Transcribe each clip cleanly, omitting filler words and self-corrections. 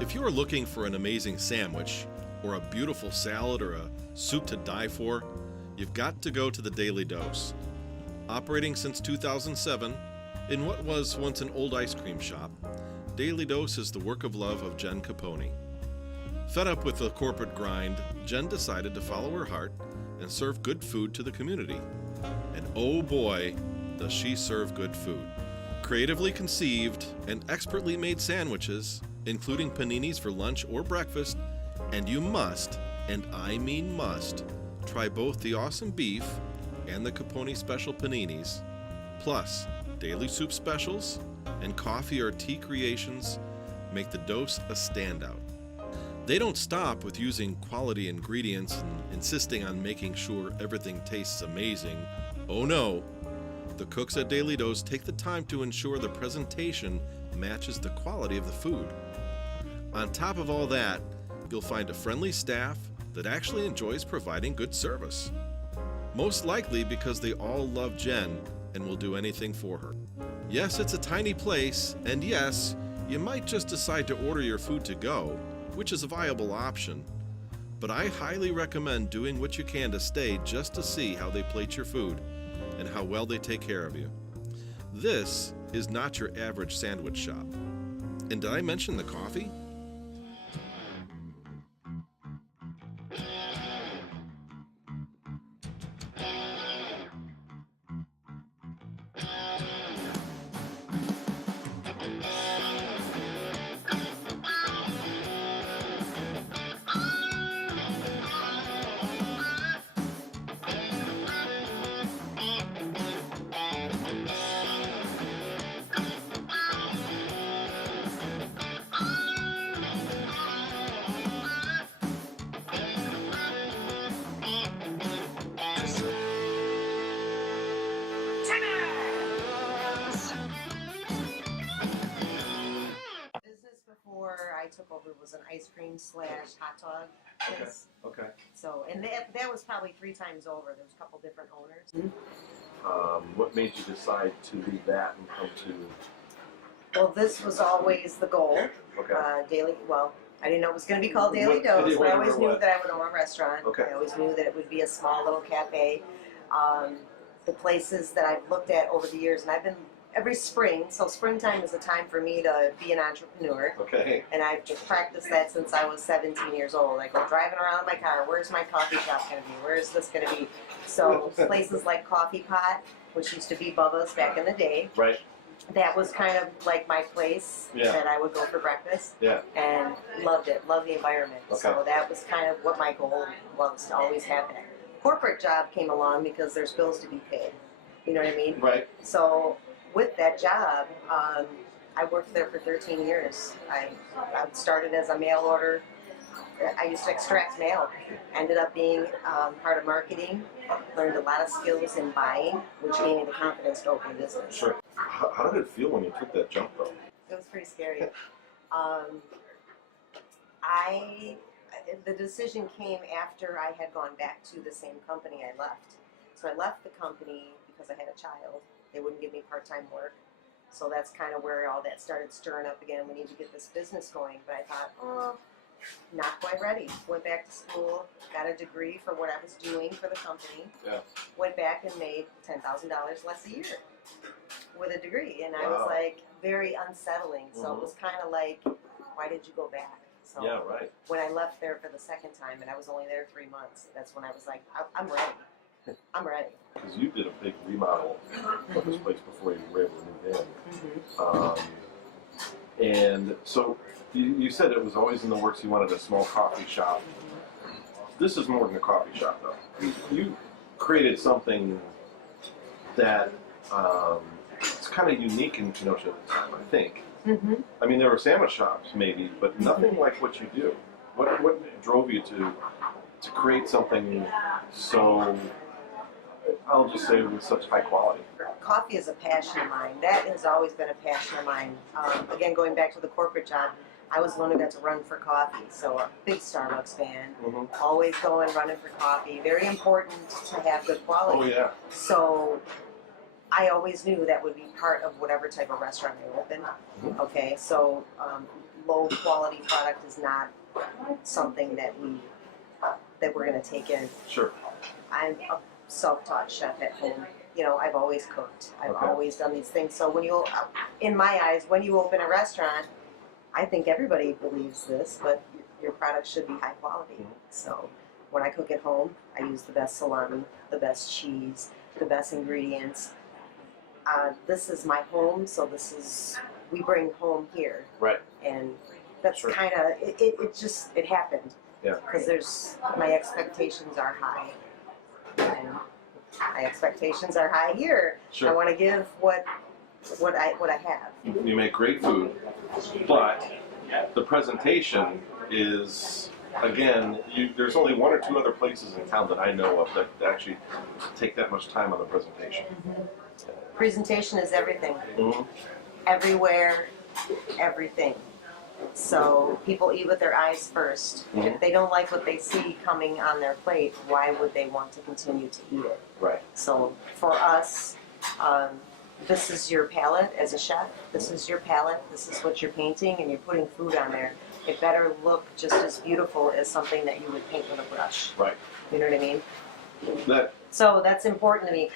If you are looking for an amazing sandwich, or a beautiful salad, or a soup to die for, you've got to go to the Daily Dose. Operating since 2007, in what was once an old ice cream shop, Daily Dose is the work of love of Jen Capone. Fed up with the corporate grind, Jen decided to follow her heart and serve good food to the community. And oh boy, does she serve good food. Creatively conceived and expertly made sandwiches, including paninis for lunch or breakfast, and you must, and I mean must, try both the awesome beef and the Capone special paninis, plus daily soup specials and coffee or tea creations make the Dose a standout. They don't stop with using quality ingredients and insisting on making sure everything tastes amazing. Oh no! The cooks at Daily Dose take the time to ensure the presentation matches the quality of the food. On top of all that, you'll find a friendly staff that actually enjoys providing good service. Most likely because they all love Jen and will do anything for her. Yes, it's a tiny place, and yes, you might just decide to order your food to go, which is a viable option. But I highly recommend doing what you can to stay just to see how they plate your food and how well they take care of you. This is not your average sandwich shop. And did I mention the coffee? I took over was an ice cream / hot dog place. Okay. So, and that was probably 3 times over. There was a couple different owners. What made you decide to leave that and come to? Well, this was always the goal. Okay. I didn't know it was going to be called Daily Dose, but I always knew that I would own a restaurant. Okay. I always knew that it would be a small little cafe. The places that I've looked at over the years, and I've been every spring, so springtime is a time for me to be an entrepreneur. Okay. And I've just practiced that since I was 17 years old. I go driving around in my car, where's my coffee shop going to be? Where's this going to be? So places like Coffee Pot, which used to be Bubba's back in the day. Right. That was kind of like my place that I would go for breakfast. Yeah. And loved it, loved the environment. Okay. So that was kind of what my goal was, to always have that. Corporate job came along because there's bills to be paid. You know what I mean? Right. So with that job, I worked there for 13 years. I started as a mail order. I used to extract mail. Ended up being part of marketing. Learned a lot of skills in buying, which gave me the confidence to open a business. Sure. How did it feel when you took that jump, though? It was pretty scary. The decision came after I had gone back to the same company I left. So I left the company because I had a child. They wouldn't give me part-time work. So that's kind of where all that started stirring up again. We need to get this business going. But I thought, not quite ready. Went back to school, got a degree for what I was doing for the company. Yeah. Went back and made $10,000 less a year with a degree. And I was like, very unsettling. So it was kind of like, why did you go back? So yeah, right. When I left there for the second time, and I was only there 3 months, that's when I was like, I'm ready. I'm ready. Because you did a big remodel of this place before you were able to move in. And so you said it was always in the works, you wanted a small coffee shop. This is more than a coffee shop, though. You created something that it's kind of unique in Kenosha at the time, I think. I mean, there were sandwich shops, maybe, but nothing like what you do. What drove you to create something so, I'll just say, with such high quality? Coffee is a passion of mine. That has always been a passion of mine. Again, going back to the corporate job, I was the one who got to run for coffee, so a big Starbucks fan. Always going, running for coffee. Very important to have good quality. Oh, yeah. So I always knew that would be part of whatever type of restaurant I opened. Okay, so low quality product is not something that we're going to take in. Sure. I'm a self-taught chef at home. You know, I've always cooked. I've Okay. always done these things. So in my eyes, when you open a restaurant, I think everybody believes this, but your product should be high quality. Mhm. So when I cook at home, I use the best salami, the best cheese, the best ingredients. This is my home, so we bring home here. Right. And that's Sure. kind of, it happened. Yeah. Because my expectations are high. And my expectations are high here. Sure. I want to give what I have. You make great food, but the presentation is, again, there's only one or two other places in town that I know of that actually take that much time on the presentation. Presentation is everything. Mm-hmm. Everywhere, everything. So people eat with their eyes first. Mhm. If they don't like what they see coming on their plate, why would they want to continue to eat it? Right. So for us, this is your palette as a chef. This is your palette. This is what you're painting, and you're putting food on there. It better look just as beautiful as something that you would paint with a brush. Right. You know what I mean? That. So that's important to me.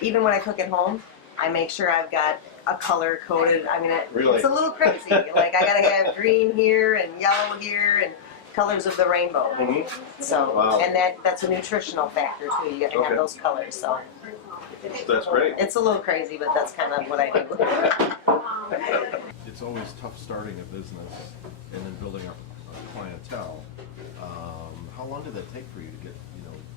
Even when I cook at home, I make sure I've got a color coded. I mean, Really? it's a little crazy. Like I gotta have green here and yellow here and colors of the rainbow. Mm-hmm. So, Wow. and that's a nutritional factor too. You gotta Okay. have those colors. So That's great. it's a little crazy, but that's kind of what I do. It's always tough starting a business and then building up a clientele. How long did that take for you to get,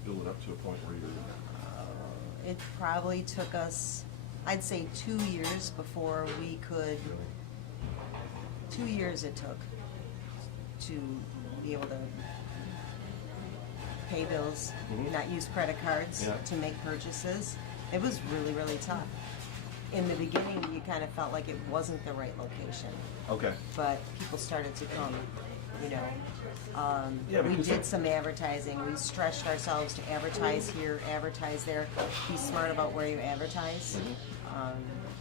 build it up to a point where you're It probably took us, I'd say 2 years before we could. 2 years it took to be able to pay bills, Mhm. not use credit cards Yeah. to make purchases. It was really, really tough. In the beginning, you kind of felt like it wasn't the right location, okay? but people started to come, you know. Yeah, We because did some advertising. We stretched ourselves to advertise here, advertise there. Be smart about where you advertise.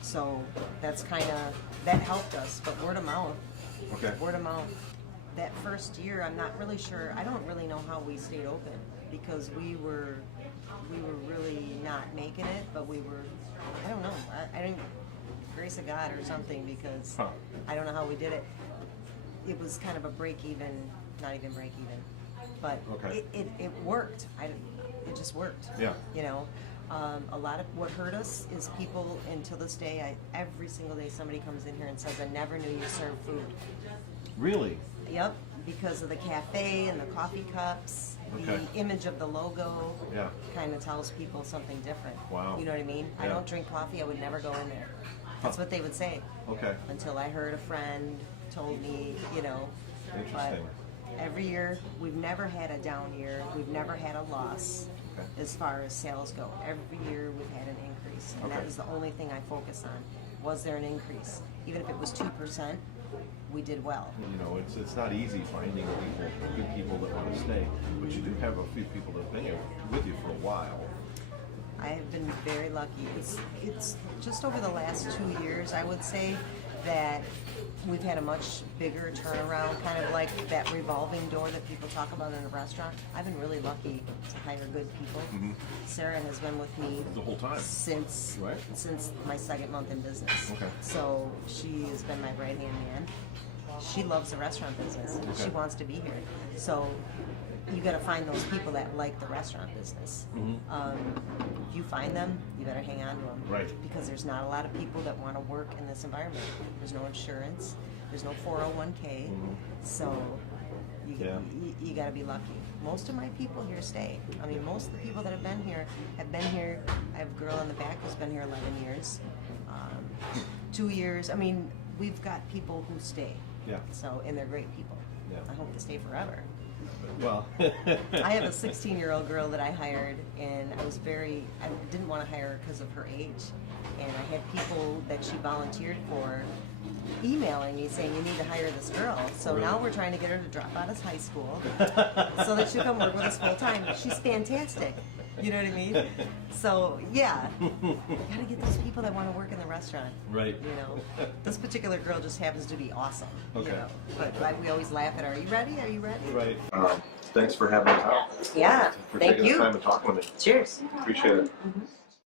So that's that helped us, but word of mouth. Okay. Word of mouth. That first year, I'm not really sure. I don't really know how we stayed open because we were really not making it, but we were. I don't know. I didn't grace of God or something because Huh. I don't know how we did it. It was kind of a break even, not even break even, but Okay. it worked. It just worked. Yeah. You know. A lot of what hurt us is people, and to this day, every single day somebody comes in here and says, I never knew you served food. Really? Yep, because of the cafe and the coffee cups, Okay. the image of the logo Yeah. kind of tells people something different. Wow. You know what I mean? I Yeah. don't drink coffee, I would never go in there. That's what they would say. Okay. Until I heard a friend told me, you know. Interesting. But every year, we've never had a down year, we've never had a loss. Okay. As far as sales go, every year we've had an increase, and that Okay. is the only thing I focus on. Was there an increase? Even if it was 2%, we did well. It's not easy finding good people that want to stay, but you do have a few people that have been here with you for a while. I have been very lucky. It's just over the last 2 years, I would say, that we've had a much bigger turnaround, kind of like that revolving door that people talk about in a restaurant. I've been really lucky to hire good people. Mhm. Sarah has been with me The whole time. since Right. since my second month in business. Okay. So she has been my right hand man. She loves the restaurant business. She Okay. wants to be here. So you got to find those people that like the restaurant business. Mhm. If you find them, you better hang on to them. Right. Because there's not a lot of people that want to work in this environment. There's no insurance. There's no 401k. Mhm. So Yeah. you got to be lucky. Most of my people here stay. I mean, most of the people that have been here. I have a girl in the back who's been here 11 years. 2 years. I mean, we've got people who stay. Yeah. So, and they're great people. Yeah. I hope to stay forever. Well. I have a 16-year-old girl that I hired, and I didn't want to hire her because of her age. And I had people that she volunteered for emailing me saying, you need to hire this girl. So now we're trying to get her to drop out of high school so that she'll come work with us full time. She's fantastic. You know what I mean? So yeah, you gotta get those people that want to work in the restaurant. Right. You know, this particular girl just happens to be awesome. Okay. You know? But like, we always laugh at her. Are you ready? Are you ready? Right. Thanks for having us out. Yeah. For Thank taking you. the time to talk with me. Cheers. Appreciate it. Mhm.